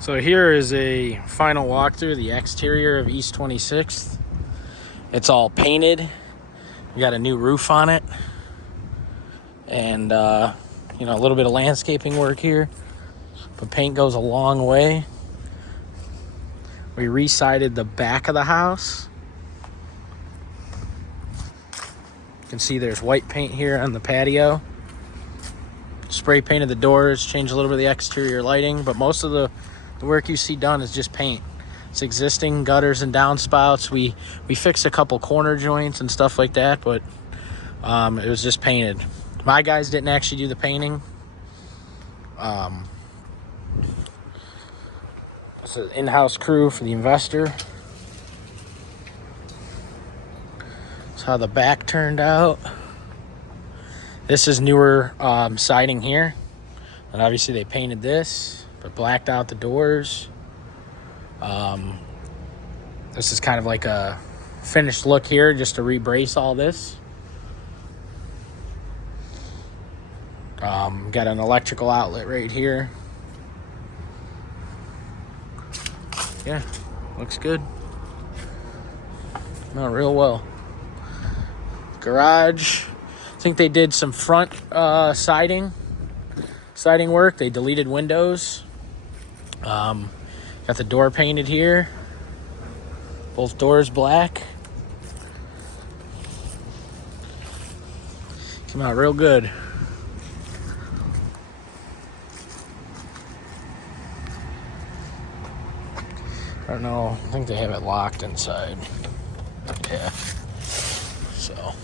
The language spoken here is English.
So here is a final walkthrough of the exterior of East 26th. It's all painted. We got a new roof on it. And, a little bit of landscaping work here. But paint goes a long way. We re-sided the back of the house. You can see there's white paint here on the patio. Spray painted the doors, changed a little bit of the exterior lighting, but most of the work you see done is just paint. It's existing gutters and downspouts. We fixed a couple corner joints and stuff like that, but it was just painted. My guys didn't actually do the painting. This is an in-house crew for the investor. That's how the back turned out. This is newer siding here. And obviously they painted this, but blacked out the doors. This is kind of like a finished look here just to re-brace all this. Got an electrical outlet right here. Yeah, looks good. Not real well. Garage. I think they did some front siding work. They deleted windows. Got the door painted here. Both doors black. Came out real good. I don't know. I think they have it locked inside. Yeah. So.